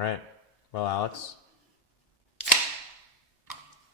All right. Well, Alex.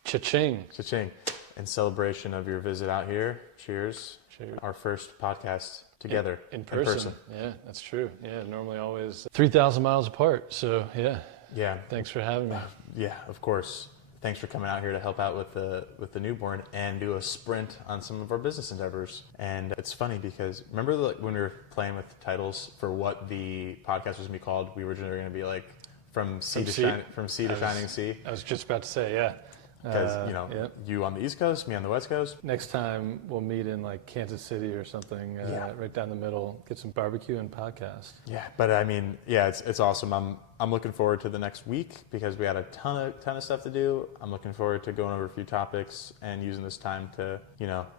Cha-ching. Cha-ching. In celebration of your visit out here, cheers. Cheers. Our first podcast together. In person. Yeah, that's true. Yeah, normally always 3,000 miles apart. So, yeah. Yeah. Thanks for having me. Yeah, of course. Thanks for coming out here to help out with the newborn and do a sprint on some of our business endeavors. And it's funny because remember when we were playing with the titles for what the podcast was going to be called? We were originally going to be like from sea to shining sea. I was just about to say, yeah. Because, yeah. You on the East Coast, me on the West Coast. Next time we'll meet in like Kansas City or something, right down the middle, get some barbecue and podcast. Yeah, but I mean, yeah, it's awesome. I'm looking forward to the next week because we had a ton of stuff to do. I'm looking forward to going over a few topics and using this time to,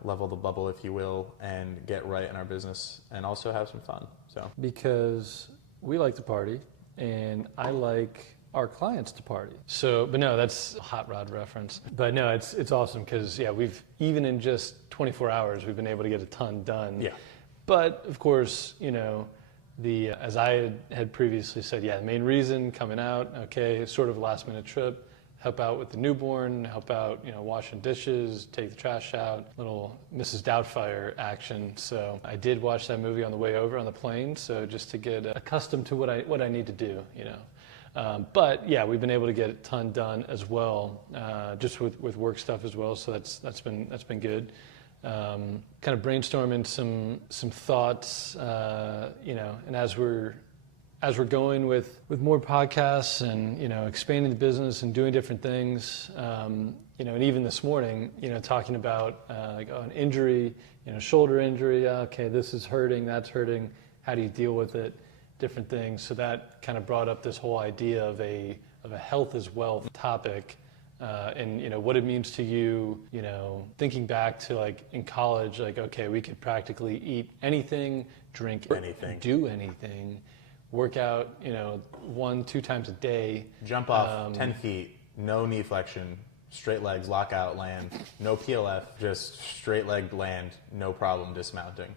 level the bubble, if you will, and get right in our business and also have some fun. So because we like to party and I like our clients to party. So, but no, that's a hot rod reference. But no, it's awesome because we've even in just 24 hours we've been able to get a ton done. Yeah. But of course, as I had previously said, the main reason coming out, sort of a last minute trip, help out with the newborn, help out, washing dishes, take the trash out, little Mrs. Doubtfire action. So I did watch that movie on the way over on the plane. So just to get accustomed to what I need to do, But we've been able to get a ton done as well, just with work stuff as well. So that's been good. Kind of brainstorming some thoughts, and as we're going with more podcasts and expanding the business and doing different things, and even this morning, talking about an injury, shoulder injury. This is hurting, that's hurting. How do you deal with it? Different things. So that kind of brought up this whole idea of a health is wealth topic, and what it means to you. Thinking back to like in college, we could practically eat anything, drink anything, do anything, work out 1-2 times a day, jump off 10 feet, no knee flexion, straight legs, lockout, land, no PLF, just straight leg land, no problem dismounting.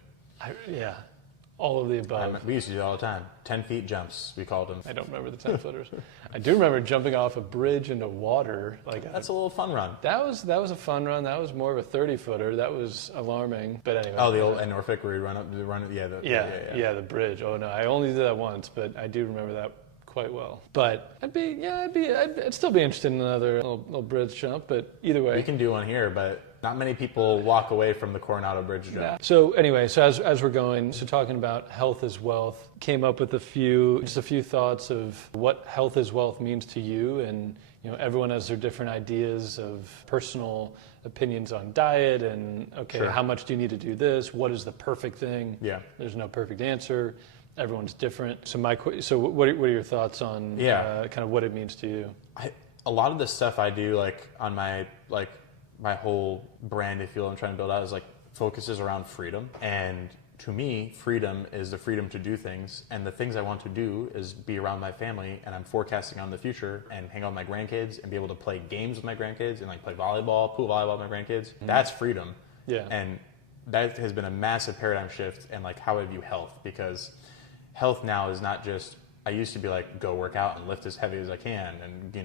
All of the above. We used to do it all the time. 10 feet jumps, we called them. I don't remember the 10-footers. I do remember jumping off a bridge into water. That's a little fun run. That was a fun run. That was more of a 30-footer. That was alarming. But anyway. Oh, the old at Norfolk where you run up, the bridge. Oh no, I only did that once, but I do remember that quite well. But I'd still be interested in another little bridge jump. But either way, we can do one here, but. Not many people walk away from the Coronado Bridge jump. Yeah. So anyway, as we're going, talking about health is wealth, came up with a few thoughts of what health is wealth means to you, and everyone has their different ideas of personal opinions on diet, and how much do you need to do this? What is the perfect thing? Yeah. There's no perfect answer. Everyone's different. So what are your thoughts on kind of what it means to you? A lot of the stuff I do on my whole brand, if you will, I'm trying to build out is focuses around freedom. And to me, freedom is the freedom to do things. And the things I want to do is be around my family, and I'm forecasting on the future and hang out with my grandkids and be able to play games with my grandkids and play volleyball, pool volleyball with my grandkids. Mm-hmm. That's freedom. Yeah. And that has been a massive paradigm shift in how I view health, because health now is not just, I used to be go work out and lift as heavy as I can and,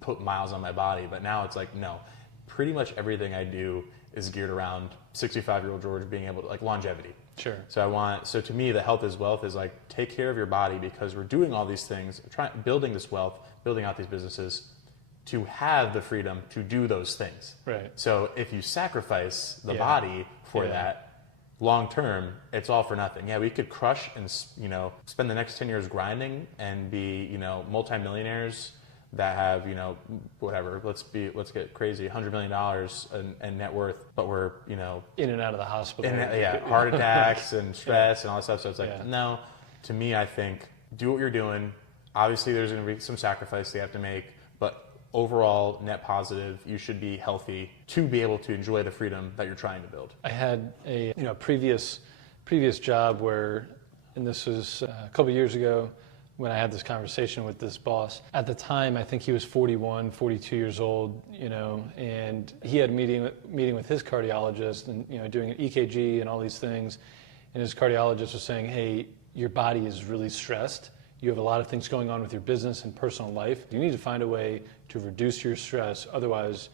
put miles on my body. But now it's no. Pretty much everything I do is geared around 65-year-old George being able to longevity. Sure. So to me, the health is wealth is take care of your body, because we're doing all these things, building this wealth, building out these businesses to have the freedom to do those things. Right. So if you sacrifice the body for that, long term, it's all for nothing. Yeah, we could crush and spend the next 10 years grinding and be multimillionaires that have, whatever, let's get crazy, $100 million in net worth, but we're, in and out of the hospital. Heart attacks and stress and all that stuff. So it's no, to me, I think, do what you're doing. Obviously, there's going to be some sacrifice they have to make, but overall, net positive, you should be healthy to be able to enjoy the freedom that you're trying to build. I had a previous job where, and this was a couple years ago, when I had this conversation with this boss. At the time, I think he was 41, 42 years old, and he had a meeting with his cardiologist and, doing an EKG and all these things. And his cardiologist was saying, hey, your body is really stressed. you have a lot of things going on with your business and personal life. You need to find a way to reduce your stress. Otherwise,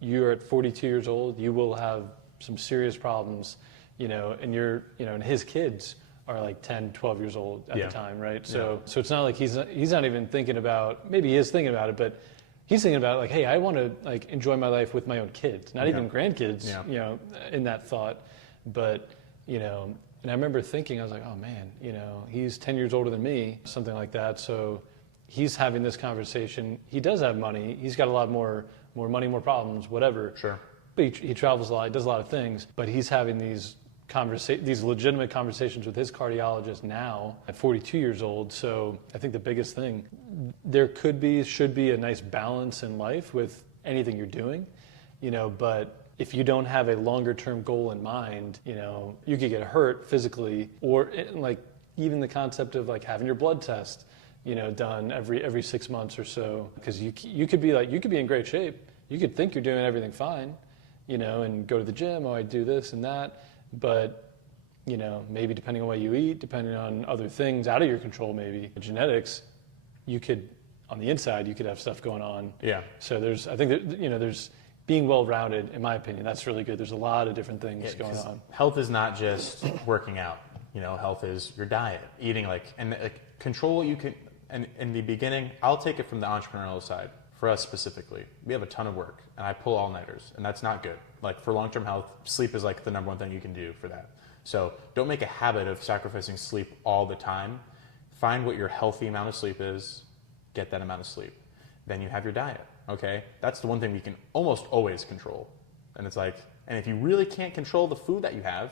you're at 42 years old, you will have some serious problems, and and his kids are like 10, 12 years old at the time, right? So it's not like he's not even thinking about, maybe he is thinking about it, but he's thinking about like, hey, I want to like enjoy my life with my own kids, not even grandkids, in that thought. But, and I remember thinking, I was like, oh man, he's 10 years older than me, something like that. So he's having this conversation. He does have money. He's got a lot more money, more problems, whatever. Sure. But he travels a lot, he does a lot of things, but he's having these legitimate conversations with his cardiologist now at 42 years old. So I think the biggest thing, there should be a nice balance in life with anything you're doing, but if you don't have a longer term goal in mind, you could get hurt physically, or like even the concept of like having your blood test, done every 6 months or so, because you could be in great shape. You could think you're doing everything fine, and go to the gym, I do this and that. But, maybe depending on what you eat, depending on other things out of your control, maybe genetics, on the inside, you could have stuff going on. Yeah. So I think that, there's being well-rounded, in my opinion, that's really good. There's a lot of different things going on. Health is not just working out. Health is your diet, eating, control what you can. And in the beginning, I'll take it from the entrepreneurial side. For us specifically, we have a ton of work, and I pull all-nighters, and that's not good. Like for long-term health, sleep is like the number one thing you can do for that. So don't make a habit of sacrificing sleep all the time. Find what your healthy amount of sleep is, get that amount of sleep. Then you have your diet, okay? That's the one thing we can almost always control. And it's like, and if you really can't control the food that you have,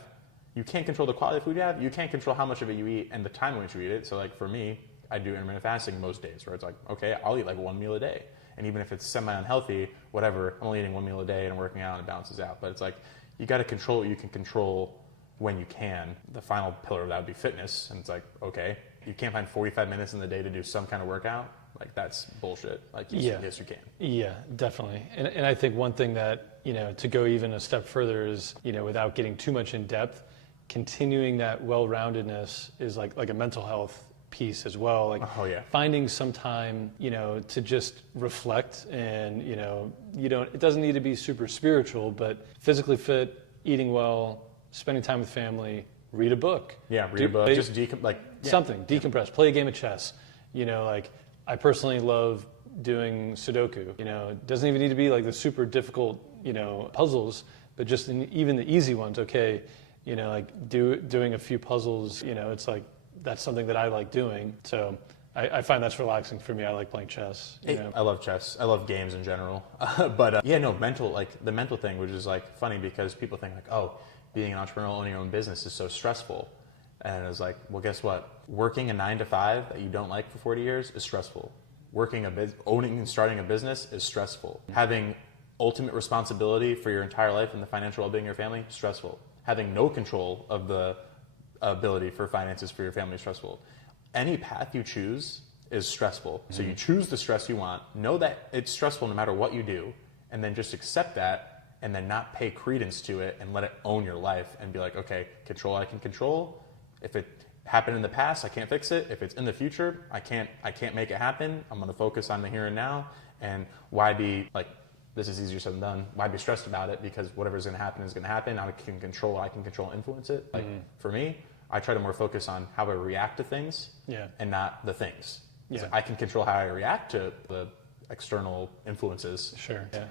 you can't control the quality of food you have, you can't control how much of it you eat and the time in which you eat it. So like for me, I do intermittent fasting most days, where it's like, okay, I'll eat like one meal a day. And even if it's semi-unhealthy, whatever, I'm only eating one meal a day and working out and it balances out. But it's like, you got to control what you can control when you can. The final pillar of that would be fitness. And it's like, okay, you can't find 45 minutes in the day to do some kind of workout. Like that's bullshit. Like yes, you can. Yeah, definitely. And I think one thing that, to go even a step further is, without getting too much in depth, continuing that well-roundedness is like a mental health piece as well, like finding some time, to just reflect and, it doesn't need to be super spiritual, but physically fit, eating well, spending time with family, read a book. Yeah, read a book, just decompress, play a game of chess. I personally love doing Sudoku, it doesn't even need to be like the super difficult, puzzles, but just even the easy ones, okay, doing a few puzzles, it's like, that's something that I like doing. So I find that's relaxing for me. I like playing chess. I love chess. I love games in general. But the mental thing, which is like funny because people think like, oh, being an entrepreneur, owning your own business is so stressful. And it's like, well, guess what? Working a 9 to 5 that you don't like for 40 years is stressful. Owning and starting a business is stressful. Having ultimate responsibility for your entire life and the financial well-being of your family, stressful. Having no control of the ability for finances for your family is stressful. Any path you choose is stressful. So you choose the stress you want, know that it's stressful no matter what you do, and then just accept that and then not pay credence to it and let it own your life and be like, okay, control I can control. If it happened in the past, I can't fix it. If it's in the future, I can't make it happen. I'm going to focus on the here and now. And why be like, this is easier said than done. Why be stressed about it? Because whatever's going to happen is going to happen. I can control and influence it. Like for me, I try to more focus on how I react to things and not the things. So I can control how I react to the external influences. Sure. Yeah.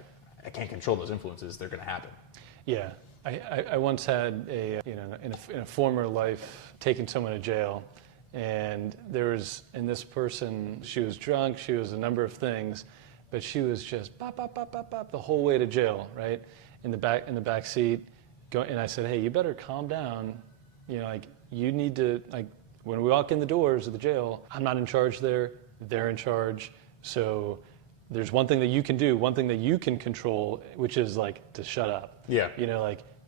I can't control those influences. They're going to happen. Yeah. I once had in a former life, taking someone to jail, and this person, she was drunk, she was a number of things, but she was just bop, bop, bop, bop, bop, the whole way to jail, right? In the back seat. And I said, hey, you better calm down. You need to, when we walk in the doors of the jail, I'm not in charge there, they're in charge. So there's one thing that you can do, one thing that you can control, which is to shut up. Yeah.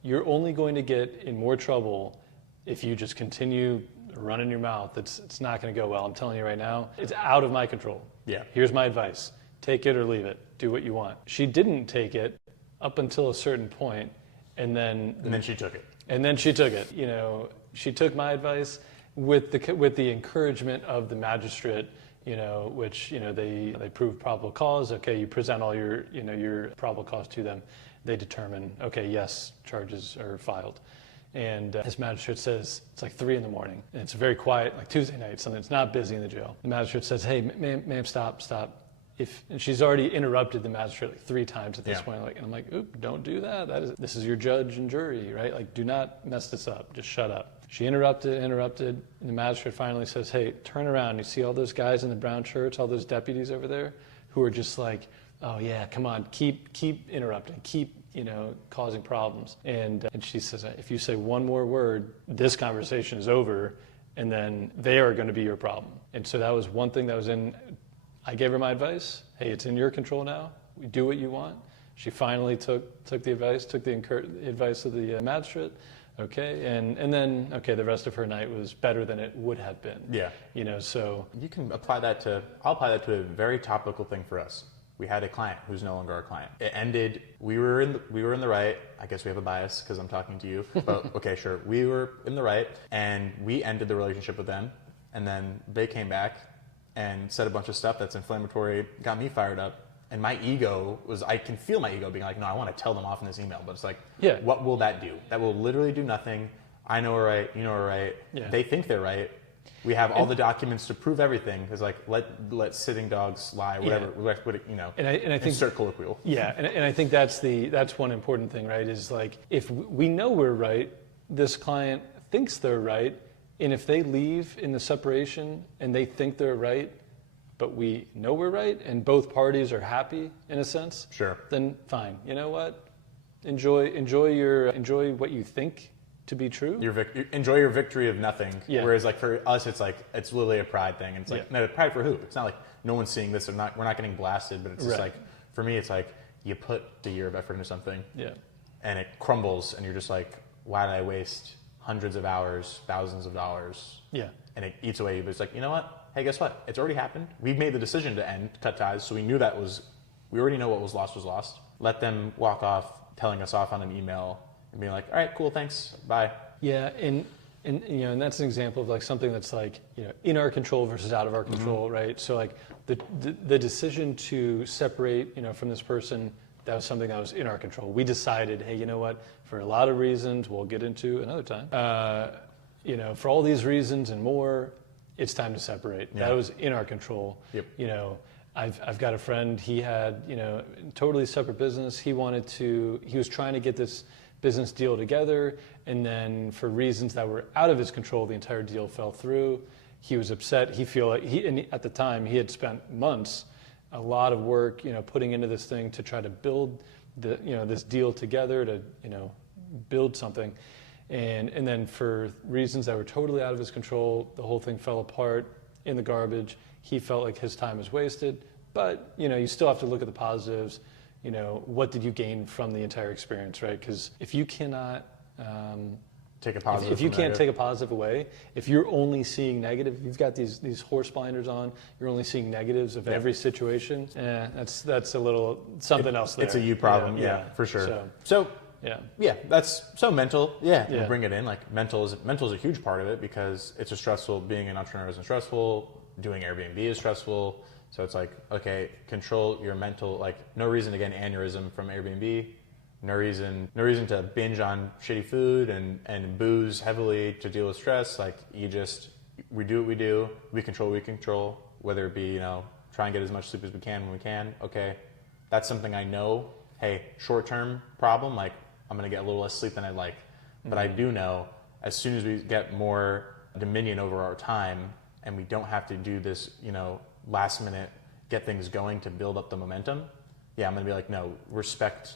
You're only going to get in more trouble if you just continue running your mouth. It's not going to go well. I'm telling you right now, it's out of my control. Yeah. Here's my advice. Take it or leave it. Do what you want. She didn't take it up until a certain point, and then she took it. And then she took it. She took my advice, with the encouragement of the magistrate, which they prove probable cause. Okay, you present all your probable cause to them. They determine, okay, yes, charges are filed. And this magistrate says, it's like 3 a.m, and it's very quiet, like Tuesday night, so it's not busy in the jail. The magistrate says, hey, ma'am, stop. And she's already interrupted the magistrate like 3 times at this point. And I'm like, oop, don't do that. This is your judge and jury, right? Like, do not mess this up. Just shut up. She interrupted, and the magistrate finally says, hey, turn around. You see all those guys in the brown shirts, all those deputies over there who are just like, oh yeah, come on, keep interrupting, keep causing problems. And she says, if you say one more word, this conversation is over, and then they are going to be your problem. And so that was one thing that was in. I gave her my advice. Hey, it's in your control now. Do what you want. She finally took the advice, took the advice of the magistrate. Okay, and then the rest of her night was better than it would have been. Yeah. So you can apply that to. I'll apply that to a very topical thing for us. We had a client who's no longer our client. It ended. We were in the right. I guess we have a bias because I'm talking to you. But okay, sure. We were in the right, and we ended the relationship with them. And then they came back and said a bunch of stuff that's inflammatory, got me fired up. And my ego I can feel my ego being like, no, I want to tell them off in this email. But it's like, what will that do? That will literally do nothing. I know we're right. You know we're right. Yeah. They think they're right. We have all the documents to prove everything. It's like, let sitting dogs lie, whatever. Yeah. And I think insert colloquial. Yeah, and I think that's one important thing, right? Is like, if we know we're right, this client thinks they're right, and if they leave in the separation and they think they're right, but we know we're right, and both parties are happy in a sense, sure, then fine. You know what? Enjoy what you think to be true. Enjoy your victory of nothing. Yeah. Whereas like for us, it's literally a pride thing. And it's like, no, pride for who? It's not like no one's seeing this. We're not getting blasted, but it's just like, for me, it's like you put the year of effort into something, and it crumbles, and you're just like, why did I waste hundreds of hours, thousands of dollars? Yeah. And it eats away. But it's like, you know what? Hey, guess what? It's already happened. We've made the decision to cut ties, so we already know what was lost. Let them walk off, telling us off on an email, and being like, all right, cool, thanks, bye. Yeah, and that's an example of like something that's like, in our control versus out of our control, right? So like the decision to separate, from this person, that was something that was in our control. We decided, hey, you know what? For a lot of reasons, we'll get into another time. For all these reasons and more, it's time to separate. Yeah. That was in our control. Yep. I've got a friend, he had, totally separate business. He was trying to get this business deal together, and then for reasons that were out of his control, the entire deal fell through. He was upset. At the time, he had spent months, a lot of work, putting into this thing to try to build this deal together, to, build something. And then for reasons that were totally out of his control, the whole thing fell apart, in the garbage. He felt like his time was wasted. But, you still have to look at the positives. What did you gain from the entire experience, right? Because if you cannot take a positive, if you can't take a positive away, if you're only seeing negative, you've got these horse blinders on, you're only seeing negatives of every situation. That's a little something else there. It's a you problem, for sure. So that's so mental. We'll bring it in. Like mental is a huge part of it because it's stressful. Being an entrepreneur is stressful. Doing Airbnb is stressful. So it's like, okay, control your mental. Like no reason to get an aneurysm from Airbnb. No reason to binge on shitty food and booze heavily to deal with stress. Like we do what we do. We control what we control. Whether it be try and get as much sleep as we can when we can. Okay, that's something I know. Hey, short-term problem. Like I'm going to get a little less sleep than I'd like. But I do know as soon as we get more dominion over our time and we don't have to do this, last minute, get things going to build up the momentum. Yeah, I'm going to be like, no, respect,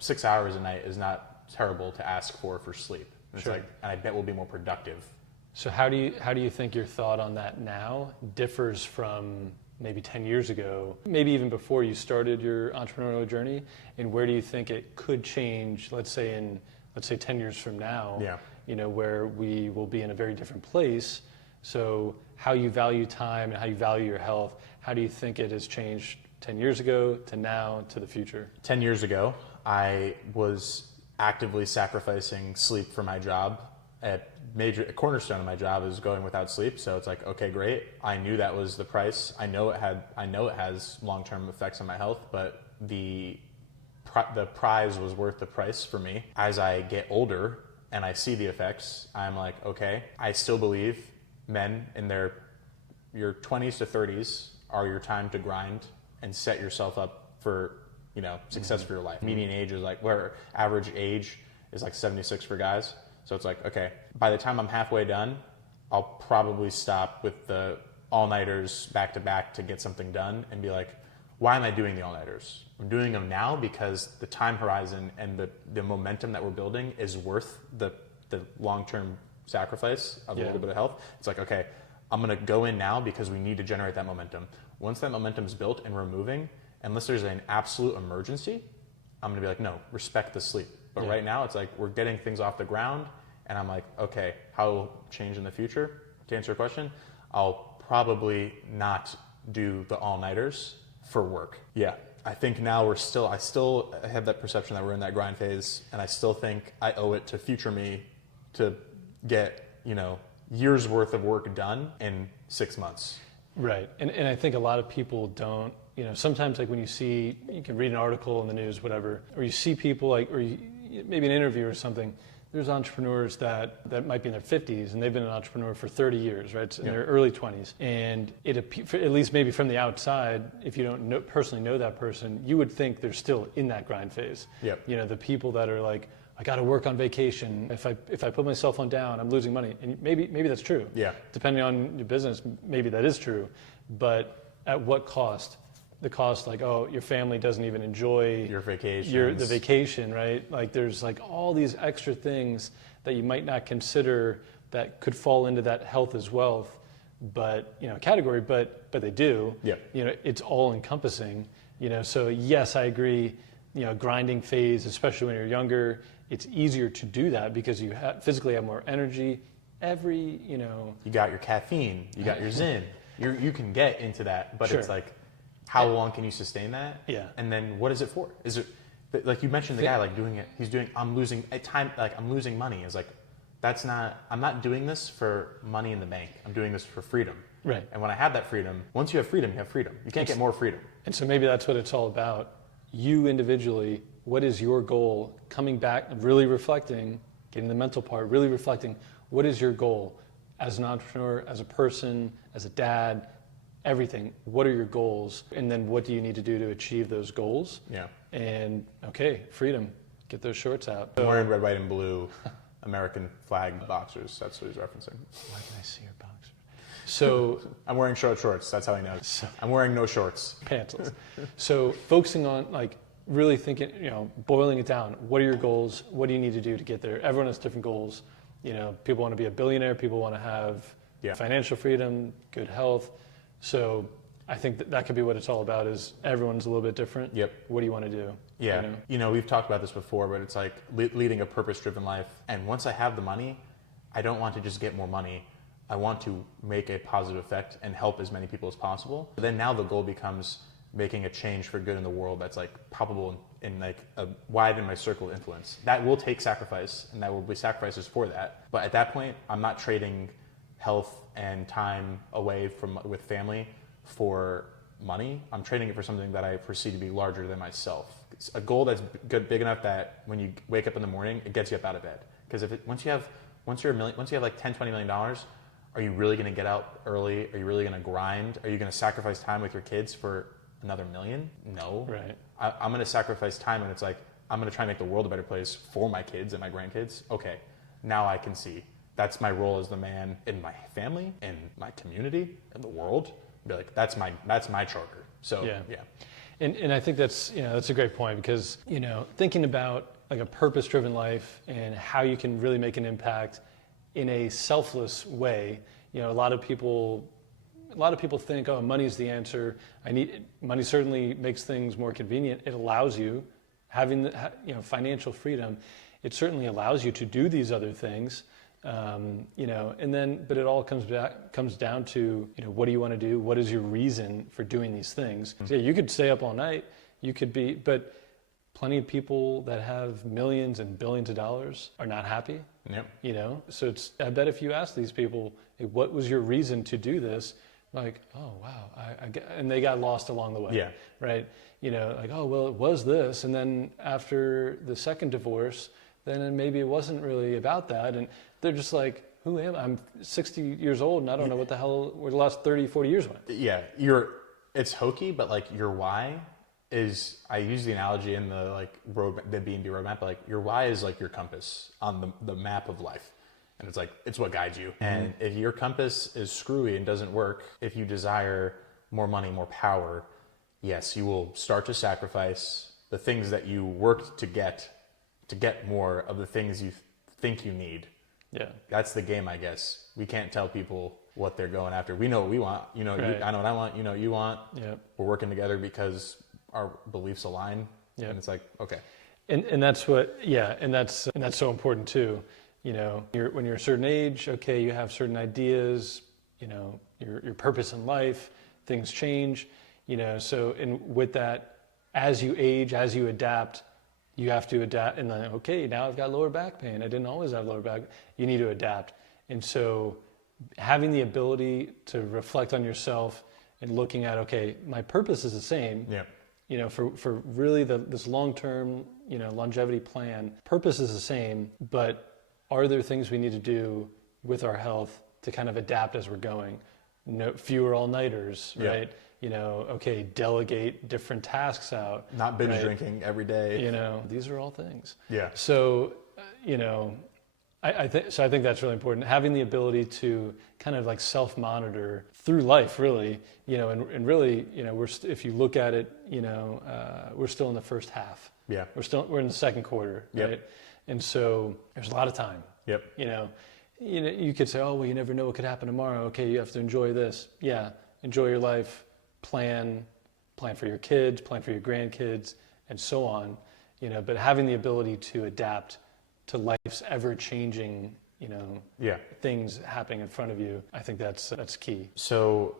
6 hours a night is not terrible to ask for sleep. It's like, and I bet we'll be more productive. So how do you think your thought on that now differs from maybe 10 years ago, maybe even before you started your entrepreneurial journey, and where do you think it could change, let's say 10 years from now, where we will be in a very different place. So how you value time and how you value your health, how do you think it has changed 10 years ago to now to the future? 10 years ago, I was actively sacrificing sleep for my job a cornerstone of my job is going without sleep. So it's like, okay, great. I knew that was the price. I know it has long-term effects on my health, but the prize was worth the price for me. As I get older and I see the effects, I'm like, okay, I still believe men in your 20s to 30s are your time to grind and set yourself up for, success for your life. Median age is like, where average age is like 76 for guys. So it's like, okay, by the time I'm halfway done, I'll probably stop with the all-nighters back to back to get something done and be like, why am I doing the all-nighters? I'm doing them now because the time horizon and the momentum that we're building is worth the long-term sacrifice of a little bit of health. It's like, okay, I'm going to go in now because we need to generate that momentum. Once that momentum is built and we're moving, unless there's an absolute emergency, I'm going to be like, no, respect the sleep. But right now it's like we're getting things off the ground and I'm like, okay, how will change in the future? To answer your question, I'll probably not do the all-nighters for work. Yeah. I think now I still have that perception that we're in that grind phase, and I still think I owe it to future me to get, years worth of work done in 6 months. Right. And I think a lot of people don't, sometimes like when you can read an article in the news, whatever, or you see people maybe an interview or something, there's entrepreneurs that might be in their 50s and they've been an entrepreneur for 30 years, right? So in their early 20s. And at least maybe from the outside, if you don't personally know that person, you would think they're still in that grind phase. Yep. The people that are like, I got to work on vacation. If I put my cell phone down, I'm losing money. And maybe that's true. Yeah. Depending on your business, maybe that is true. But at what cost? The cost, like, oh, your family doesn't even enjoy your vacation. The vacation, right? Like, there's like all these extra things that you might not consider that could fall into that health as wealth, but category, but they do. Yeah. It's all encompassing. So yes, I agree. Grinding phase, especially when you're younger, it's easier to do that because you physically have more energy. You got your caffeine, you got your Zen. You can get into that, but Sure. It's like, how long can you sustain that? Yeah. And then what is it for? Is it like you mentioned the guy like doing it? I'm losing time. Like I'm losing money. It's like I'm not doing this for money in the bank. I'm doing this for freedom. Right. And when I have that freedom, once you have freedom, you have freedom. You can't get more freedom. And so maybe that's what it's all about. You individually, what is your goal? Coming back, really reflecting, getting the mental part, really reflecting, what is your goal as an entrepreneur, as a person, as a dad, everything. What are your goals? And then what do you need to do to achieve those goals? Yeah. And okay, freedom. Get those shorts out. I'm wearing red, white, and blue American flag boxers. That's what he's referencing. Why can I see your boxer? So I'm wearing short shorts. That's how he knows. I'm wearing no shorts. Pantsless. So focusing on like really thinking, boiling it down. What are your goals? What do you need to do to get there? Everyone has different goals. People want to be a billionaire. People want to have financial freedom, good health. So I think that could be what it's all about is everyone's a little bit different. Yep. What do you want to do? Yeah. We've talked about this before, but it's like leading a purpose-driven life. And once I have the money, I don't want to just get more money. I want to make a positive effect and help as many people as possible. But then now the goal becomes making a change for good in the world that's like palpable in like a wide in my circle of influence. That will take sacrifice and that will be sacrifices for that. But at that point, I'm not trading health and time away with family for money. I'm trading it for something that I perceive to be larger than myself. It's a goal that's big enough that when you wake up in the morning, it gets you up out of bed. Because once you have like $10-20 million, are you really going to get out early? Are you really going to grind? Are you going to sacrifice time with your kids for another million? No. Right. I'm going to sacrifice time, and it's like I'm going to try and make the world a better place for my kids and my grandkids. Okay, now I can see. That's my role as the man in my family, in my community, in the world. Be like, that's my charter. So yeah. And I think that's a great point because thinking about like a purpose-driven life and how you can really make an impact in a selfless way. A lot of people think, oh, money's the answer. Money certainly makes things more convenient. It allows you having the financial freedom. It certainly allows you to do these other things. And then, but it all comes down to, what do you want to do? What is your reason for doing these things? So you could stay up all night, but plenty of people that have millions and billions of dollars are not happy. Yep. You know, so I bet if you ask these people, hey, what was your reason to do this? Like, oh, wow. And they got lost along the way. Yeah. Right. You know, like, oh, well, it was this. And then after the second divorce, then maybe it wasn't really about that. And they're just like, who am I? I'm 60 years old and I don't know what the hell where the last 30, 40 years went. Yeah. It's hokey, but like your why is, I use the analogy in the like the B&B roadmap, but like your why is like your compass on the map of life. And it's like, it's what guides you. And if your compass is screwy and doesn't work, if you desire more money, more power, yes, you will start to sacrifice the things that you worked to get more of the things you think you need. Yeah. That's the game, I guess. We can't tell people what they're going after. We know what we want. You know, right. I know what I want. You know what you want. Yep. We're working together because our beliefs align. Yep. And it's like, okay. And that's what, yeah, and that's so important too. You know, when you're a certain age, okay, you have certain ideas, you know, your purpose in life, things change, you know, so and with that, as you age, as you adapt, you have to adapt. And then, okay, now I've got lower back pain. I didn't always have lower back. You need to adapt. And so having the ability to reflect on yourself and looking at, okay, my purpose is the same. Yeah. You know, for really this long-term, you know, longevity plan, purpose is the same, but are there things we need to do with our health to kind of adapt as we're going? No, fewer all-nighters, right? Yeah. You know, okay, delegate different tasks out. Not binge drinking every day. You know, these are all things. Yeah. So, you know, I think that's really important. Having the ability to kind of like self-monitor through life, really, you know, and really, you know, if you look at it, you know, we're still in the first half. Yeah. We're in the second quarter, right? Yep. And so there's a lot of time. Yep. You know, you could say, oh, well, you never know what could happen tomorrow. Okay, you have to enjoy this. Yeah, enjoy your life, plan for your kids, plan for your grandkids, and so on. You know, but having the ability to adapt to life's ever-changing, you know, things happening in front of you, I think that's key. So,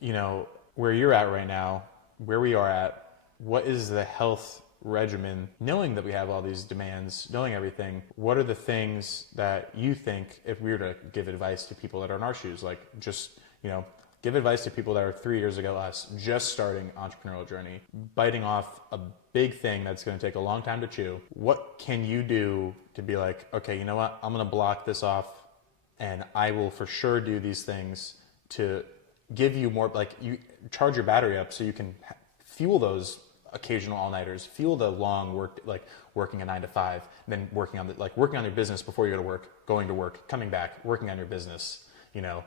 you know, where you're at right now, where we are at, what is the health regimen, knowing that we have all these demands, knowing everything, what are the things that you think, if we were to give advice to people that are in our shoes, like just, you know, give advice to people that are 3 years ago us, just starting entrepreneurial journey, biting off a big thing that's going to take a long time to chew. What can you do to be like, okay, you know what, I'm going to block this off and I will for sure do these things to give you more, like you charge your battery up so you can fuel those occasional all-nighters, fuel the long work, like working a 9 to 5, then working on your business before you go to work, going to work, coming back, working on your business, you know,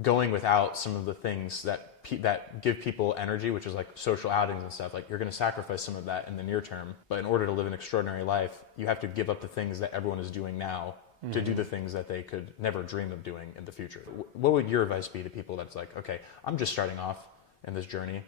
going without some of the things that give people energy, which is like social outings and stuff. Like you're going to sacrifice some of that in the near term, but in order to live an extraordinary life, you have to give up the things that everyone is doing now to do the things that they could never dream of doing in the future. What would your advice be to people that's like, okay, I'm just starting off in this journey.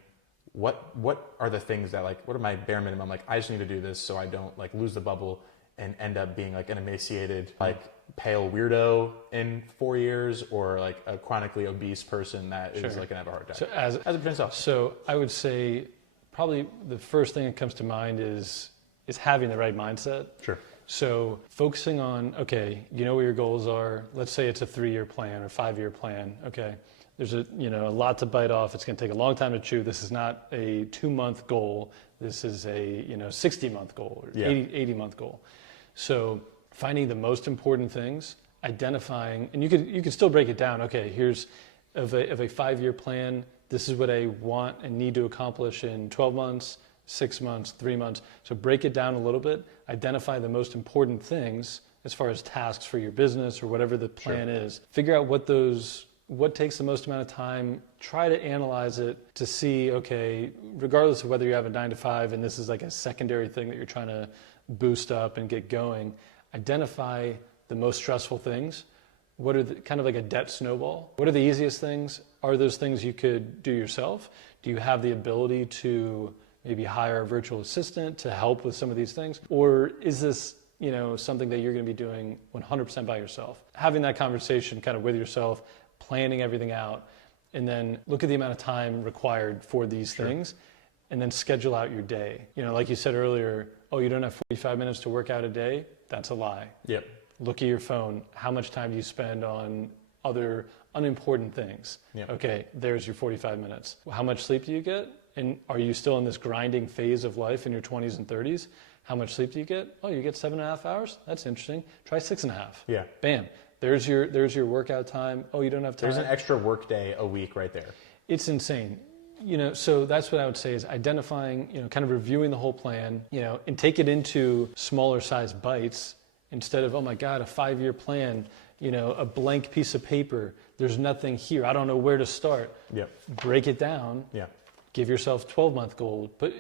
What are the things that, like, what are my bare minimum? Like, I just need to do this so I don't like lose the bubble and end up being like an emaciated, like pale weirdo in 4 years, or like a chronically obese person that is like gonna have a heart attack. So as it presents off. So I would say probably the first thing that comes to mind is having the right mindset. Sure. So focusing on, okay, you know what your goals are. Let's say it's a 3-year plan or 5-year plan. Okay. There's a lot to bite off. It's going to take a long time to chew. This is not a 2-month goal. This is a 60-month goal or 80-month goal. So finding the most important things, identifying, and you could still break it down. Okay, here's of a 5-year plan. This is what I want and need to accomplish in 12 months, 6 months, 3 months. So break it down a little bit. Identify the most important things as far as tasks for your business or whatever the plan is. Figure out what takes the most amount of time, try to analyze it to see, okay, regardless of whether you have a 9 to 5 and this is like a secondary thing that you're trying to boost up and get going, identify the most stressful things. What are kind of like a debt snowball? What are the easiest things? Are those things you could do yourself? Do you have the ability to maybe hire a virtual assistant to help with some of these things? Or is this something that you're going to be doing 100% by yourself? Having that conversation kind of with yourself, planning everything out, and then look at the amount of time required for these things, and then schedule out your day. Like you said earlier, oh, you don't have 45 minutes to work out a day? That's a lie. Yep. look at your phone. How much time do you spend on other unimportant things? Yeah. Okay, there's your 45 minutes. How much sleep do you get? And are you still in this grinding phase of life in your 20s and 30s? How much sleep do you get? Oh, you get 7.5 hours? That's interesting. Try 6.5. Yeah. Bam. There's your workout time. Oh, you don't have time? There's an extra work day a week right there. It's insane. So that's what I would say is identifying, kind of reviewing the whole plan, and take it into smaller size bites instead of, oh my God, a 5-year plan, a blank piece of paper. There's nothing here. I don't know where to start. Yeah. Break it down. Yeah. Give yourself 12-month goal. But,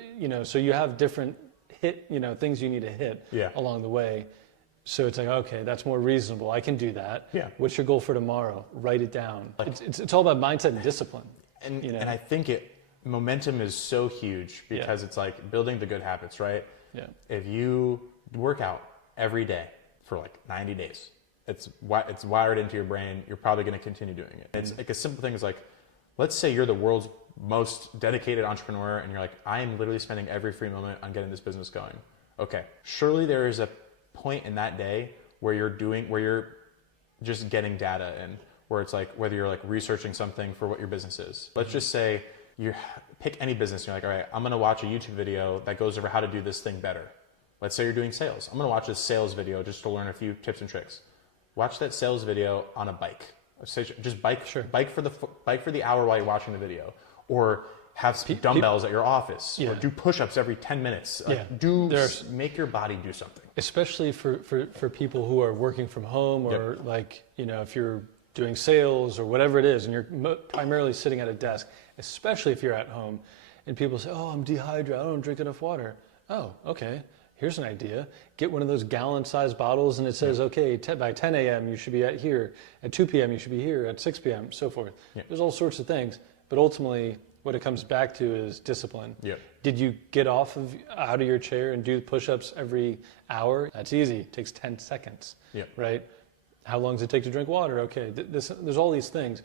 so you have different things you need to hit along the way. So it's like, okay, that's more reasonable. I can do that. Yeah. What's your goal for tomorrow? Write it down. It's all about mindset and discipline. And I think momentum is so huge because it's like building the good habits, right? Yeah. If you work out every day for like 90 days, it's wired into your brain. You're probably going to continue doing it. It's like a simple thing is like, let's say you're the world's most dedicated entrepreneur and you're like, I am literally spending every free moment on getting this business going. Okay. Surely there is a point in that day where you're just getting data in, where it's like, whether you're like researching something for what your business is. Let's just say you pick any business and you're like, all right, I'm going to watch a YouTube video that goes over how to do this thing better. Let's say you're doing sales. I'm going to watch this sales video just to learn a few tips and tricks. Watch that sales video on a bike. Just bike, bike for the hour while you're watching the video, or have some dumbbells at your office, or do push-ups every 10 minutes. Make your body do something. Especially for people who are working from home, or if you're doing sales or whatever it is, and you're primarily sitting at a desk, especially if you're at home, and people say, oh, I'm dehydrated, I don't drink enough water. Oh, okay. Here's an idea. Get one of those gallon-sized bottles, and it says, okay, by 10 a.m. you should be here. At 2 p.m. you should be here. At 6 p.m., so forth. Yeah. There's all sorts of things. But ultimately, what it comes back to is discipline. Yeah. Did you get out of your chair and do push-ups every hour? That's easy. It takes 10 seconds. Yeah. Right? How long does it take to drink water? Okay, there's all these things.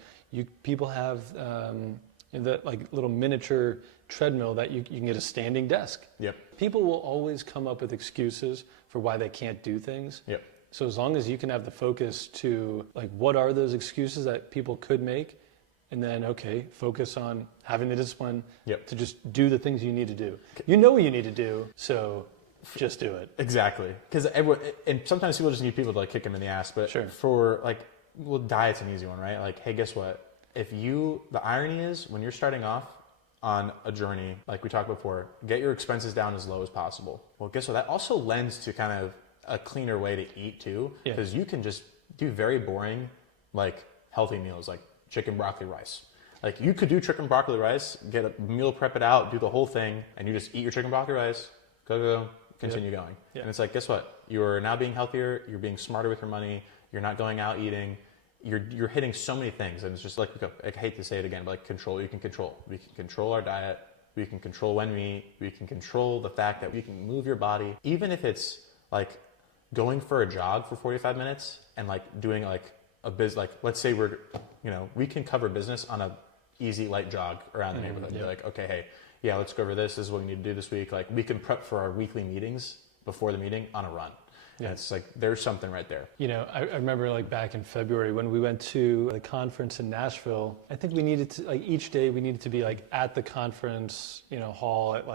People have that little miniature treadmill that you can get a standing desk. Yep. People will always come up with excuses for why they can't do things. Yep. So as long as you can have the focus to what are those excuses that people could make, and then focus on having the discipline to just do the things you need to do. You know what you need to do, so just do it. Exactly. Because and sometimes people just need people to kick them in the ass. But for diet's an easy one, right? Like, hey, guess what? The irony is when you're starting off on a journey, like we talked before, get your expenses down as low as possible. Well, guess what? That also lends to kind of a cleaner way to eat too, because you can just do very boring, healthy meals, like chicken, broccoli, rice. Like you could do chicken, broccoli, rice, get a meal, prep it out, do the whole thing, and you just eat your chicken, broccoli, rice, go, continue going. Yep. And it's like, guess what? You're now being healthier, you're being smarter with your money, you're not going out eating, you're hitting so many things, and it's just I hate to say it again, but control, you can control. We can control our diet, we can control when we eat, we can control the fact that we can move your body, even if it's going for a jog for 45 minutes and doing a let's say we can cover business on a easy light jog around the neighborhood. Be like, okay, hey, yeah, let's go over this. This is what we need to do this week. We can prep for our weekly meetings before the meeting on a run. Yeah, it's there's something right there. I remember back in February when we went to the conference in Nashville. I think we needed to each day we needed to be at the conference hall at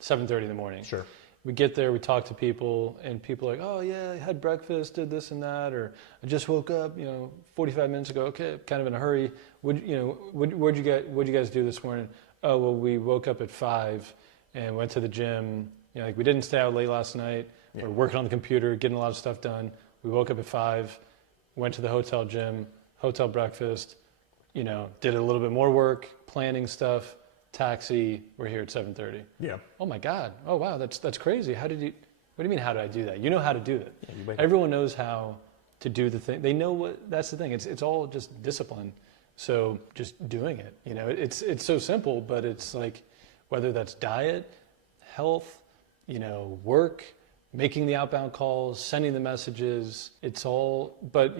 7:30 in the morning. Sure. We get there, we talk to people, and people are like, oh yeah, I had breakfast, did this and that, or I just woke up 45 minutes ago. Okay, kind of in a hurry. What'd you guys do this morning? Oh well, we woke up at 5 and went to the gym. We didn't stay out late last night. Yeah. We're working on the computer, getting a lot of stuff done. We woke up at 5, went to the hotel gym, hotel breakfast, did a little bit more work, planning stuff, taxi, we're here at 7:30. Yeah. Oh my God. Oh wow, that's crazy. What do you mean how did I do that? You know how to do it. Yeah, everyone knows how to do the thing. They know that's the thing. It's all just discipline. So just doing it. It's so simple, but it's whether that's diet, health, work, making the outbound calls, sending the messages, it's all, but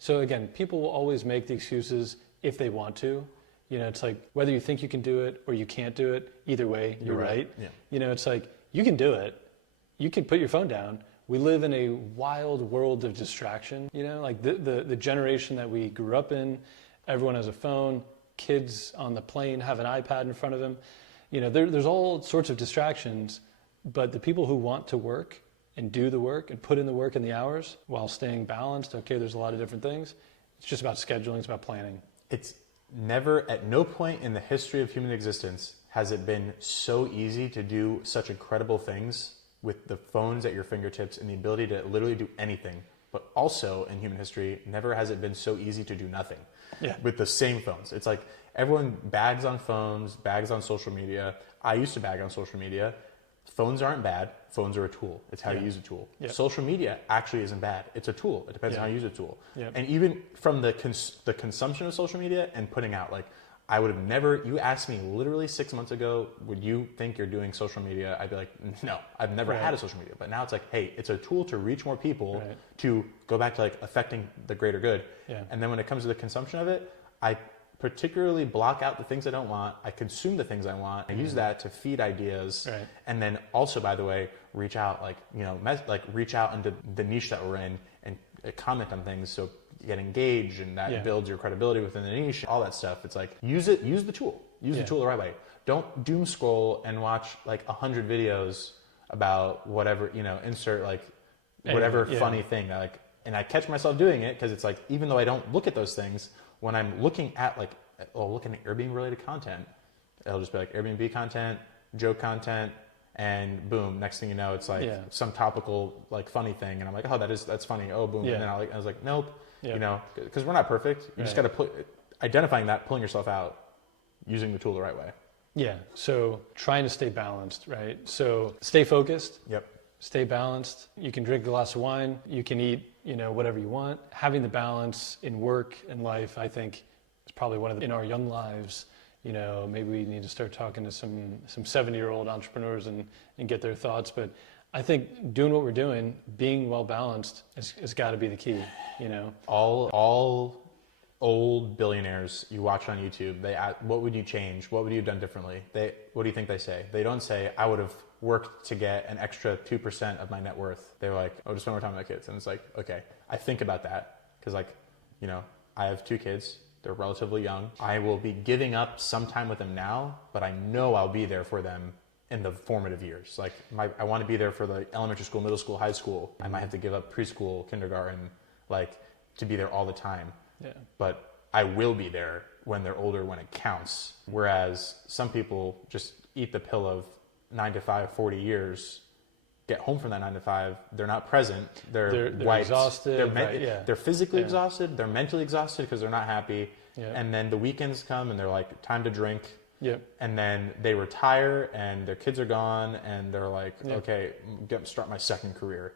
so again, people will always make the excuses if they want to. It's whether you think you can do it or you can't do it, either way, you're right. Yeah. It's you can do it. You can put your phone down, we live in a wild world of distraction, like the generation that we grew up in, everyone has a phone, kids on the plane have an iPad in front of them. There's all sorts of distractions, but the people who want to work and do the work and put in the work and the hours while staying balanced, okay, there's a lot of different things. It's just about scheduling, it's about planning. It's never, at no point in the history of human existence has it been so easy to do such incredible things with the phones at your fingertips and the ability to literally do anything. But also in human history, never has it been so easy to do nothing with the same phones. It's like everyone bags on phones, bags on social media. I used to bag on social media. Phones aren't bad. Phones are a tool. It's how you use a tool. Social media actually isn't bad. It's a tool. It depends on how you use a tool. And even from the consumption of social media and putting out, like, I would have never, you asked me literally 6 months ago, would you think you're doing social media? I'd be like, no, I've never had a social media. But now it's like, hey, it's a tool to reach more people, to go back to like affecting the greater good. And then when it comes to the consumption of it, I particularly block out the things I don't want. I consume the things I want. I use that to feed ideas. And then also, by the way, reach out, reach out into the niche that we're in and comment on things. So get engaged, and that builds your credibility within the niche, all that stuff. It's like, use the tool. Use the tool the right way. Don't doom scroll and watch like 100 videos about whatever, insert like whatever funny thing. And I catch myself doing it because it's like, even though I don't look at those things, when I'm looking at looking at Airbnb related content, it'll just be like Airbnb content, joke content, and boom, next thing you know, it's like some topical like funny thing, and I'm like, oh, that's funny. Oh, boom, and then I was like, nope. Because we're not perfect. You just got to identifying that, pulling yourself out, using the tool the right way. Yeah. So trying to stay balanced, right? So stay focused. Stay balanced. You can drink a glass of wine. You can eat, whatever you want. Having the balance in work and life, I think, is probably one of in our young lives. Maybe we need to start talking to some 70-year-old entrepreneurs and get their thoughts. But I think doing what we're doing, being well balanced, has got to be the key. All old billionaires you watch on YouTube, they ask, what would you change? What would you have done differently? What do you think they say? They don't say, I would have worked to get an extra 2% of my net worth. They're like, oh, just spend more time with my kids. And it's like, okay, I think about that because I have 2 kids. They're relatively young. I will be giving up some time with them now, but I know I'll be there for them in the formative years. Like I want to be there for the elementary school, middle school, high school. I might have to give up preschool, kindergarten, to be there all the time. But I will be there when they're older, when it counts. Whereas some people just eat the pill of 9 to 5, 40 years, get home from that 9 to 5. They're not present. They're wiped. Exhausted. They're physically exhausted. They're mentally exhausted because they're not happy. And then the weekends come and they're like, time to drink. And then they retire and their kids are gone and they're like, okay, start my second career.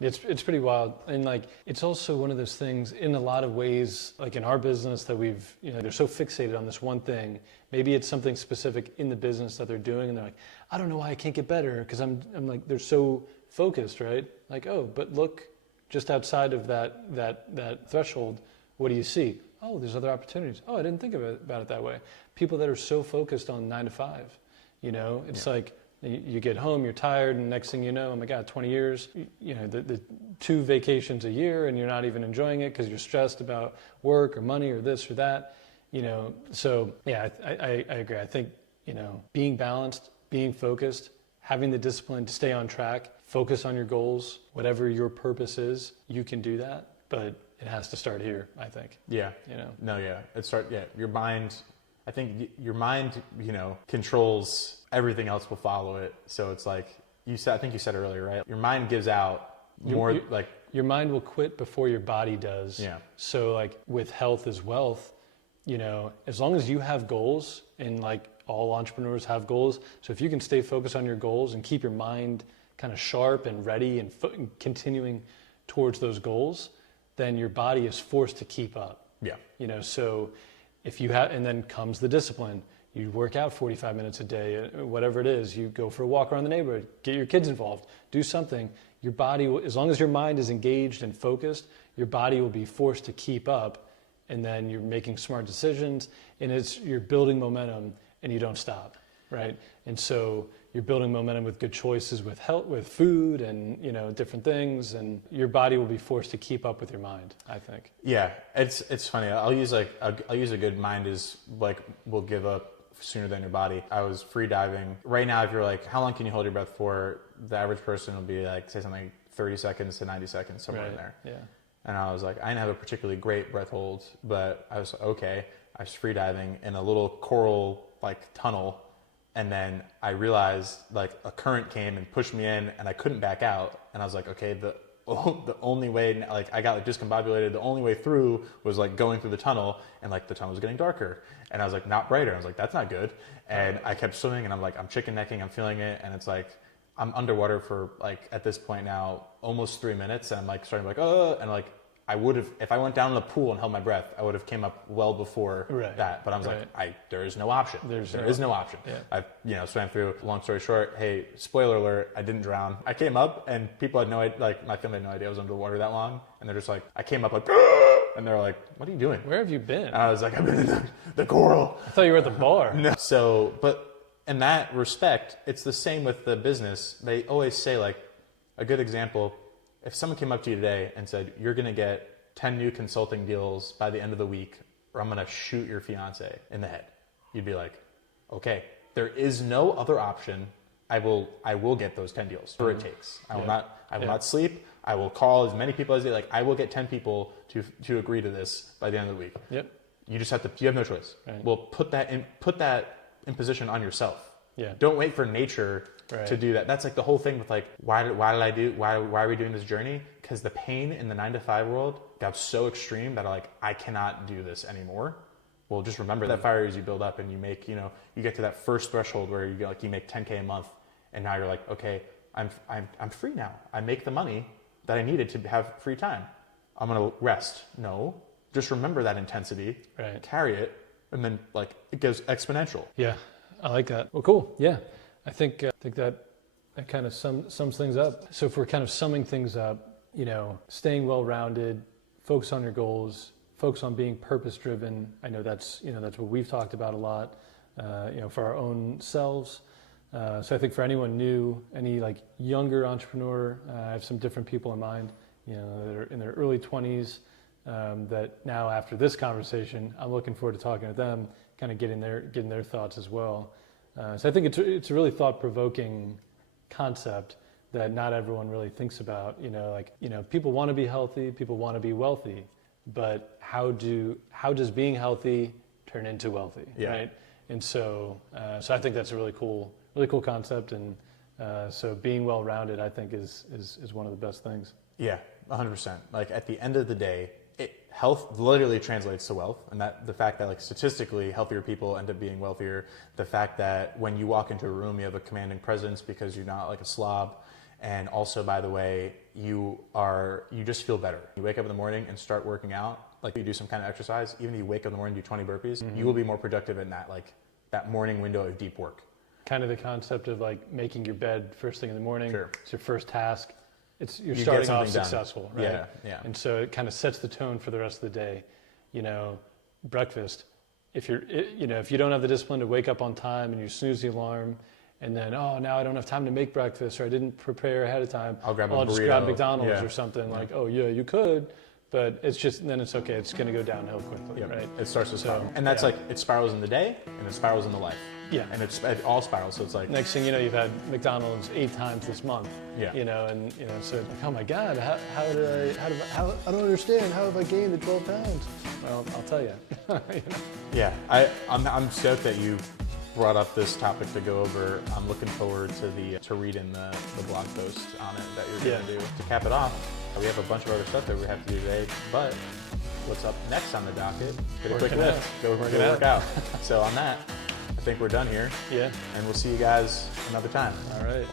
It's pretty wild. And it's also one of those things in a lot of ways, like in our business that we've, they're so fixated on this one thing. Maybe it's something specific in the business that they're doing and they're like, I don't know why I can't get better because I'm like, they're so focused, right? Like, oh, but look just outside of that threshold, what do you see? Oh, there's other opportunities. Oh, I didn't think about it that way. People that are so focused on 9 to 5, it's like you get home, you're tired, and next thing you know, oh my God, 20 years, the 2 vacations a year, and you're not even enjoying it because you're stressed about work or money or this or that, So yeah, I agree. I think, being balanced, being focused, having the discipline to stay on track, focus on your goals, whatever your purpose is, you can do that, but it has to start here, I think. Your mind, I think your mind, controls everything else will follow it. So it's like I think you said earlier, right? Your mind gives out more your mind will quit before your body does. So with health is wealth, as long as you have goals, and all entrepreneurs have goals. So if you can stay focused on your goals and keep your mind kind of sharp and ready and continuing towards those goals, then your body is forced to keep up. So if you have, and then comes the discipline. You work out 45 minutes a day, whatever it is. You go for a walk around the neighborhood, get your kids involved, do something. Your body, as long as your mind is engaged and focused, your body will be forced to keep up, and then you're making smart decisions, and you're building momentum, and you don't stop, right? And so you're building momentum with good choices with health, with food and, you know, different things, and your body will be forced to keep up with your mind, I think. Yeah, it's funny. I'll use a good mind is like will give up sooner than your body. I was free diving. Right now, if you're like, how long can you hold your breath for? The average person will be like, say something like 30 seconds to 90 seconds, somewhere in there. Yeah. And I was like, I didn't have a particularly great breath hold, but I was okay. I was free diving in a little coral like tunnel, and then I realized like a current came and pushed me in, and I couldn't back out. And I was like, okay, the only way, like I got like discombobulated. The only way through was like going through the tunnel, and like the tunnel was getting darker, and I was like not brighter. I was like, that's not good. And I kept swimming, and I'm like, I'm chicken necking, I'm feeling it, and it's like I'm underwater for like at this point now almost 3 minutes, and I'm like starting to like and like I would have, if I went down in the pool and held my breath, I would have came up well before that. But I was like, there is no option. There is no option. Yeah. I swam through. Long story short, hey, spoiler alert, I didn't drown. I came up, and people had no idea, like my family had no idea I was underwater that long. And they're just like, I came up like, and they're like, what are you doing? Where have you been? And I was like, I've been in the coral. I thought you were at the bar. No. So, but in that respect, it's the same with the business. They always say, like, a good example, if someone came up to you today and said, you're going to get 10 new consulting deals by the end of the week, or I'm going to shoot your fiance in the head, you'd be like, okay, there is no other option. I will get those 10 deals, whatever it takes. I will not sleep. I will call as many people as they like. I will get 10 people to agree to this by the end of the week. Yep. You just have to, you have no choice. Right. Well, put that imposition on yourself. Yeah. Don't wait for nature to do that. That's like the whole thing with like, why are we doing this journey? Because the pain in the 9-to-5 world got so extreme that I cannot do this anymore. Well, just remember that fire as you build up and you make, you get to that first threshold where you make 10K a month, and now you're like, okay, I'm free now. I make the money that I needed to have free time. I'm gonna rest. No, just remember that intensity, carry it, and then it goes exponential. Yeah, I like that. Well, cool. Yeah, I think that kind of sums things up. So if we're kind of summing things up, staying well-rounded, focus on your goals, focus on being purpose-driven. I know that's what we've talked about a lot, for our own selves. So I think for anyone new, any younger entrepreneur, I have some different people in mind, that are in their early 20s, that now after this conversation, I'm looking forward to talking to them, kind of getting their thoughts as well. So I think it's a really thought-provoking concept that not everyone really thinks about. People want to be healthy, people want to be wealthy, but how does being healthy turn into wealthy, right? And so I think that's a really cool concept, and so being well-rounded, I think, is one of the best things. Yeah, 100%. At the end of the day, health literally translates to wealth, and that the fact that statistically healthier people end up being wealthier, the fact that when you walk into a room you have a commanding presence because you're not like a slob, and also, by the way, you just feel better. You wake up in the morning and start working out, you do some kind of exercise, even if you wake up in the morning and do 20 burpees, you will be more productive in that morning window of deep work. Kind of the concept of making your bed first thing in the morning. Sure. It's your first task. You're starting off successful, right? Yeah. And so it kind of sets the tone for the rest of the day. Breakfast. If you don't have the discipline to wake up on time and you snooze the alarm, and then now I don't have time to make breakfast, or I didn't prepare ahead of time. I'll just grab McDonald's or something. You could, but it's just then it's okay. It's going to go downhill quickly, right? It starts to spiral, and that's it spirals in the day and it spirals in the life. Yeah, and it all spirals. So it's next thing you know, you've had McDonald's 8 times this month. Yeah, so oh my God, how I don't understand. How have I gained the 12 pounds? Well, I'll tell you. Yeah, I'm stoked that you brought up this topic to go over. I'm looking forward to reading the blog post on it that you're going to do. To cap it off, we have a bunch of other stuff that we have to do today, but what's up next on the docket? Get a quick lift. Go work out. So on that, I think we're done here. Yeah. And we'll see you guys another time. All right.